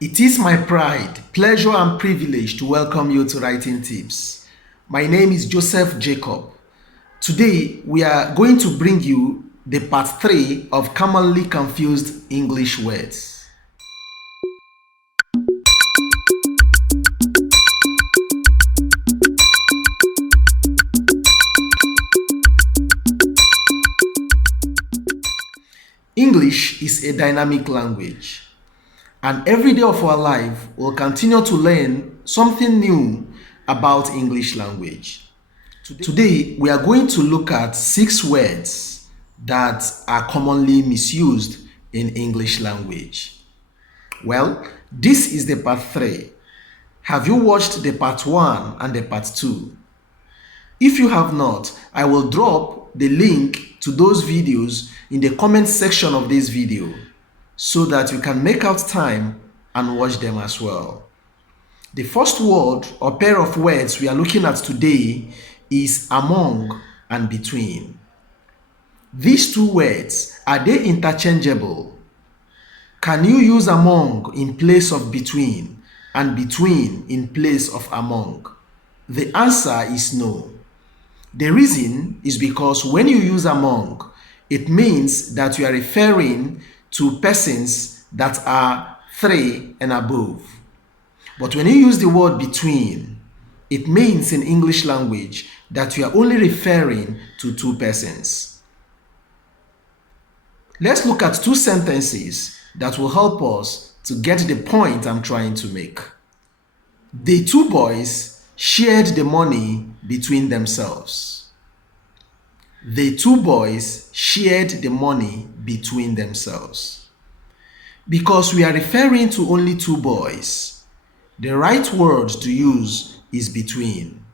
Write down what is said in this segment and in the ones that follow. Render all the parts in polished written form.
It is my pride, pleasure, and privilege to welcome you to Writing Tips. My name is Joseph Jacob. Today, we are going to bring you the part 3 of commonly confused English words. English is a dynamic language, and every day of our life we'll continue to learn something new about English language. Today, we are going to look at 6 words that are commonly misused in English language. Well, this is the part 3. Have you watched the part 1 and the part 2? If you have not, I will drop the link to those videos in the comment section of this video so that you can make out time and watch them as well. The first word or pair of words we are looking at today is among and between. These two words, are they interchangeable? Can you use among in place of between and between in place of among? The answer is no. The reason is because when you use among, it means that you are referring to persons that are 3 and above. But when you use the word between, it means in English language that you are only referring to 2 persons. Let's look at 2 sentences that will help us to get the point I'm trying to make. The 2 boys shared the money between themselves. The 2 boys shared the money between themselves. Because we are referring to only 2 boys, the right word to use is between.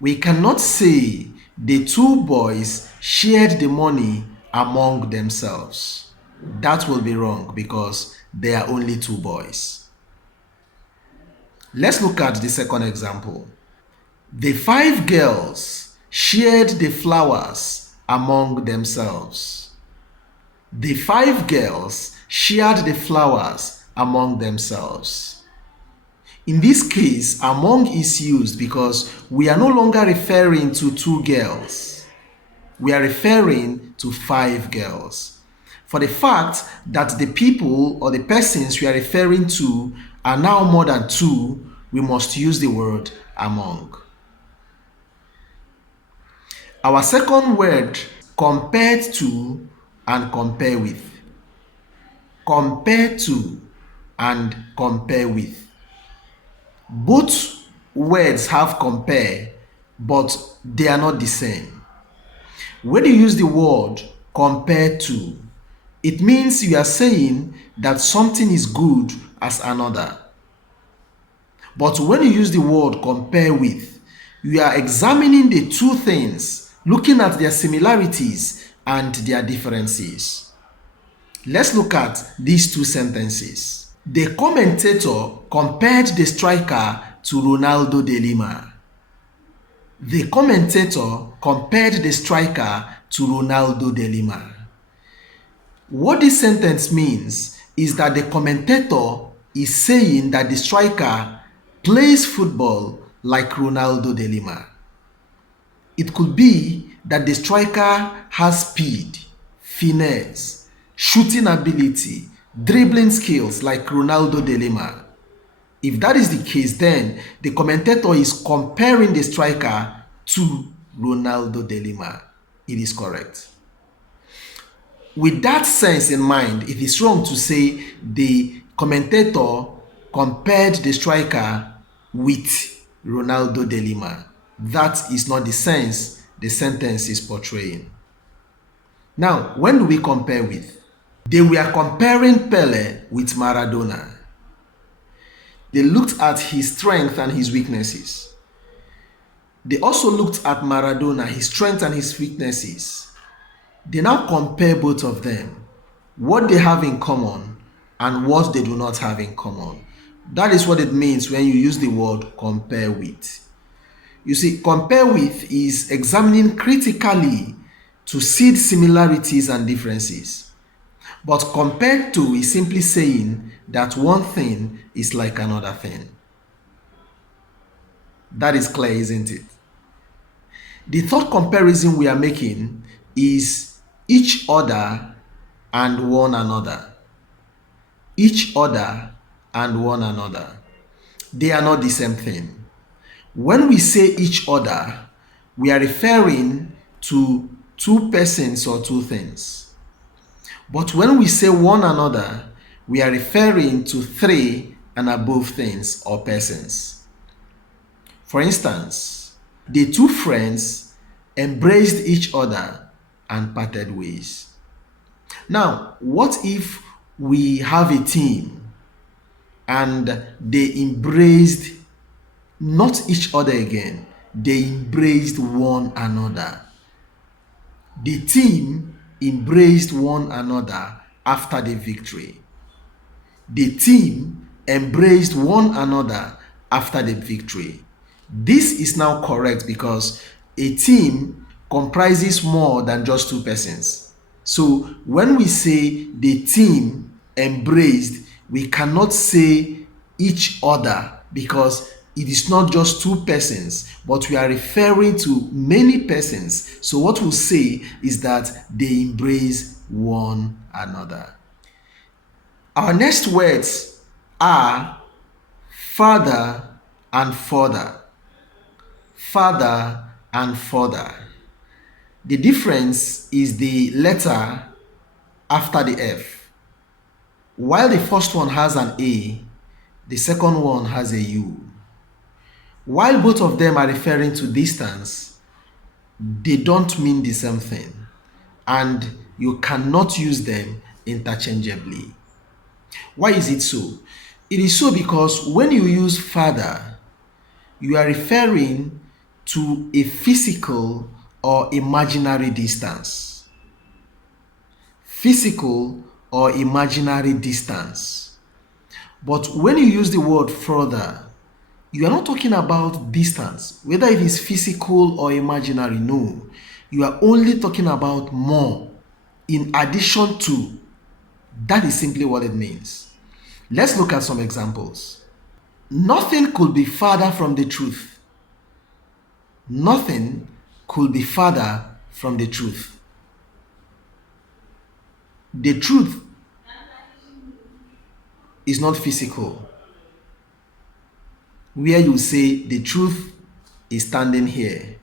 We cannot say the 2 boys shared the money among themselves. That will be wrong because there are only 2 boys. Let's look at the second example. The 5 girls shared the flowers among themselves. The 5 girls shared the flowers among themselves. In this case, among is used because we are no longer referring to 2 girls. We are referring to 5 girls. For the fact that the people or the persons we are referring to are now more than 2, we must use the word among. Our second word, compared to and compare with. Compare to and compare with. Both words have compare, but they are not the same. When you use the word compare to, it means you are saying that something is good as another. But when you use the word compare with, you are examining the 2 things, looking at their similarities and their differences. Let's look at these 2 sentences. The commentator compared the striker to Ronaldo de Lima. The commentator compared the striker to Ronaldo de Lima. What this sentence means is that the commentator is saying that the striker plays football like Ronaldo de Lima. It could be that the striker has speed, finesse, shooting ability, dribbling skills like Ronaldo de Lima. If that is the case, then the commentator is comparing the striker to Ronaldo de Lima. It is correct. With that sense in mind, it is wrong to say the commentator compared the striker with Ronaldo de Lima. That is not the sense the sentence is portraying. Now, when do we compare with? They were comparing Pele with Maradona. They looked at his strength and his weaknesses. They also looked at Maradona, his strength and his weaknesses. They now compare both of them, what they have in common and what they do not have in common. That is what it means when you use the word compare with. You see, compare with is examining critically to see similarities and differences. But compared to is simply saying that one thing is like another thing. That is clear, isn't it? The third comparison we are making is each other and one another. Each other and one another. They are not the same thing. When we say each other, we are referring to two persons or two things. But when we say one another, we are referring to three and above things or persons. For instance, the two friends embraced each other and parted ways. Now, what if we have a team and they embraced not each other again, they embraced one another? The team embraced one another after the victory. The team embraced one another after the victory. This is now correct because a team comprises more than just two persons. So when we say the team embraced, we cannot say each other because it is not just two persons, but we are referring to many persons. So what we'll say is that they embrace one another. Our next words are father and further. Father and further. The difference is the letter after the F. While the first one has an A, the second one has a U. While both of them are referring to distance, they don't mean the same thing, and you cannot use them interchangeably. Why is it so? It is so because when you use father, you are referring to a physical or imaginary distance. Physical or imaginary distance. But when you use the word further, you are not talking about distance, whether it is physical or imaginary. No, you are only talking about more, in addition to. That is simply what it means. Let's look at some examples. Nothing could be farther from the truth. Nothing could be farther from the truth. The truth is not physical. Where you say the truth is standing here,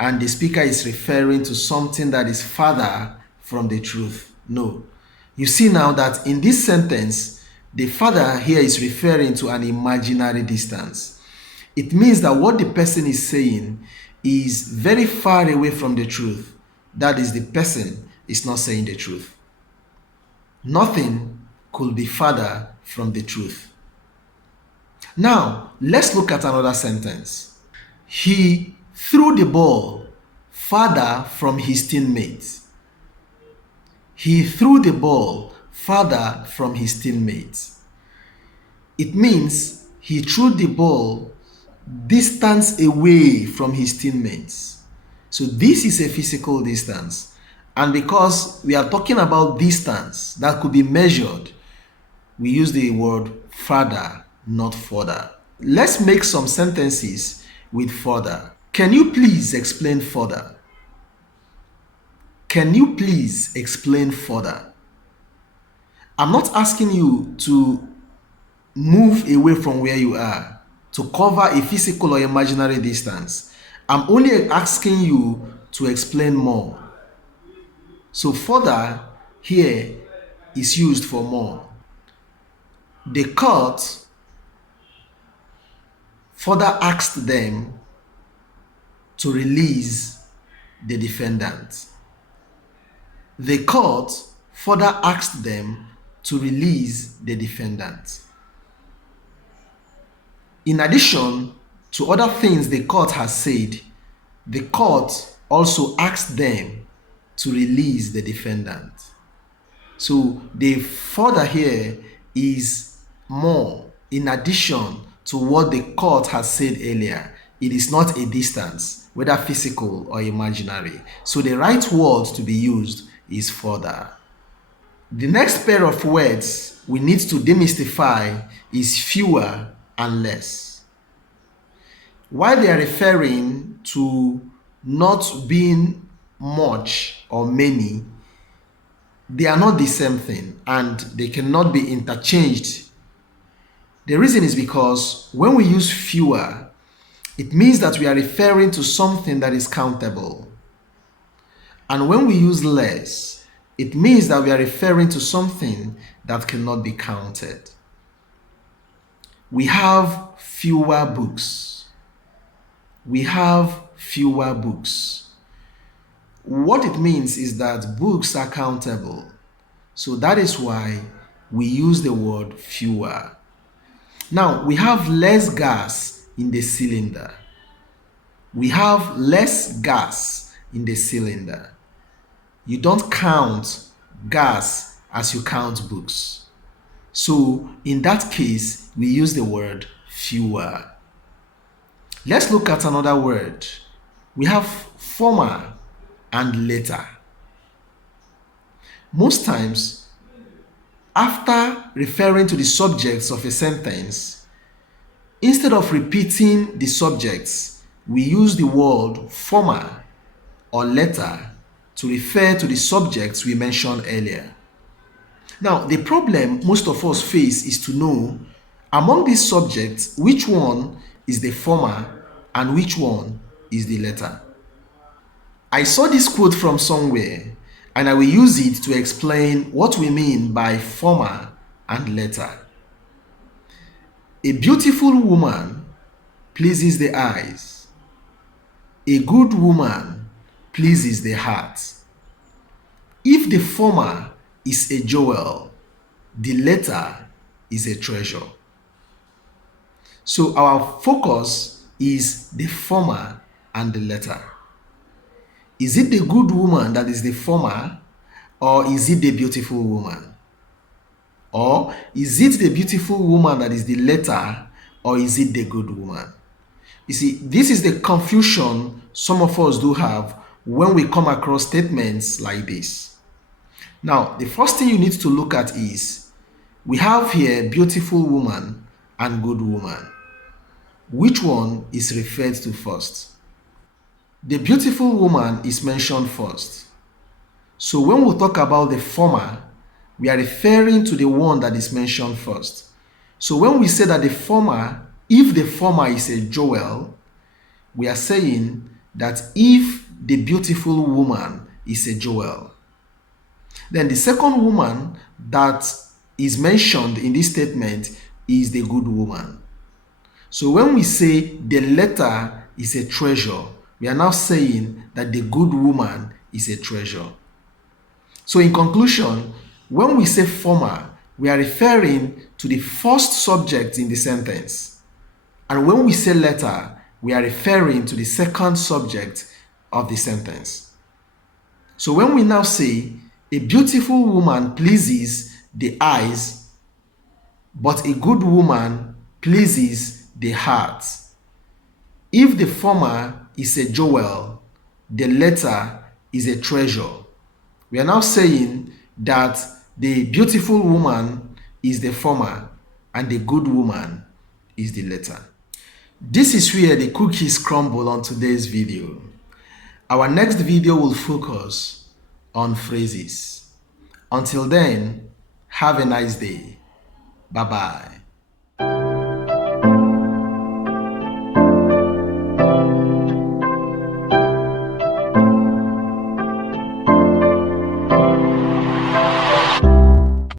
and the speaker is referring to something that is farther from the truth. No. You see now that in this sentence, the father here is referring to an imaginary distance. It means that what the person is saying is very far away from the truth. That is, the person is not saying the truth. Nothing could be farther from the truth. Now, let's look at another sentence. He threw the ball farther from his teammates. He threw the ball farther from his teammates. It means he threw the ball distance away from his teammates. So this is a physical distance. And because we are talking about distance that could be measured, we use the word farther, not further. Let's make some sentences with further. Can you please explain further? Can you please explain further? I'm not asking you to move away from where you are to cover a physical or imaginary distance. I'm only asking you to explain more. So further here is used for more. The court further asked them to release the defendant. The court further asked them to release the defendant. In addition to other things the court has said, the court also asked them to release the defendant. So the further here is more in addition to what the court has said earlier. It is not a distance, whether physical or imaginary. So the right word to be used is further. The next pair of words we need to demystify is fewer and less. While they are referring to not being much or many, they are not the same thing and they cannot be interchanged. The reason is because when we use fewer, it means that we are referring to something that is countable. And when we use less, it means that we are referring to something that cannot be counted. We have fewer books. We have fewer books. What it means is that books are countable. So that is why we use the word fewer. Now, we have less gas in the cylinder. We have less gas in the cylinder. You don't count gas as you count books. So in that case, we use the word fewer. Let's look at another word. We have former and later. Most times, after referring to the subjects of a sentence, instead of repeating the subjects, we use the word former or later to refer to the subjects we mentioned earlier. Now, the problem most of us face is to know among these subjects which one is the former and which one is the latter. I saw this quote from somewhere and I will use it to explain what we mean by former and latter. A beautiful woman pleases the eyes. A good woman pleases the heart. If the former is a jewel, the latter is a treasure. So our focus is the former and the latter. Is it the good woman that is the former, or is it the beautiful woman? Or is it the beautiful woman that is the latter, or is it the good woman? You see, this is the confusion some of us do have when we come across statements like this. Now, the first thing you need to look at is, we have here beautiful woman and good woman. Which one is referred to first? The beautiful woman is mentioned first. So when we talk about the former, we are referring to the one that is mentioned first. So when we say that the former, if the former is a jewel, we are saying that if the beautiful woman is a jewel, then the second woman that is mentioned in this statement is the good woman. So when we say the latter is a treasure, we are now saying that the good woman is a treasure. So in conclusion, when we say former, we are referring to the first subject in the sentence. And when we say latter, we are referring to the second subject of the sentence. So when we now say a beautiful woman pleases the eyes, but a good woman pleases the heart. If the former is a jewel, the latter is a treasure. We are now saying that the beautiful woman is the former and the good woman is the latter. This is where the cookies crumble on today's video. Our next video will focus on phrases. Until then, have a nice day. Bye-bye.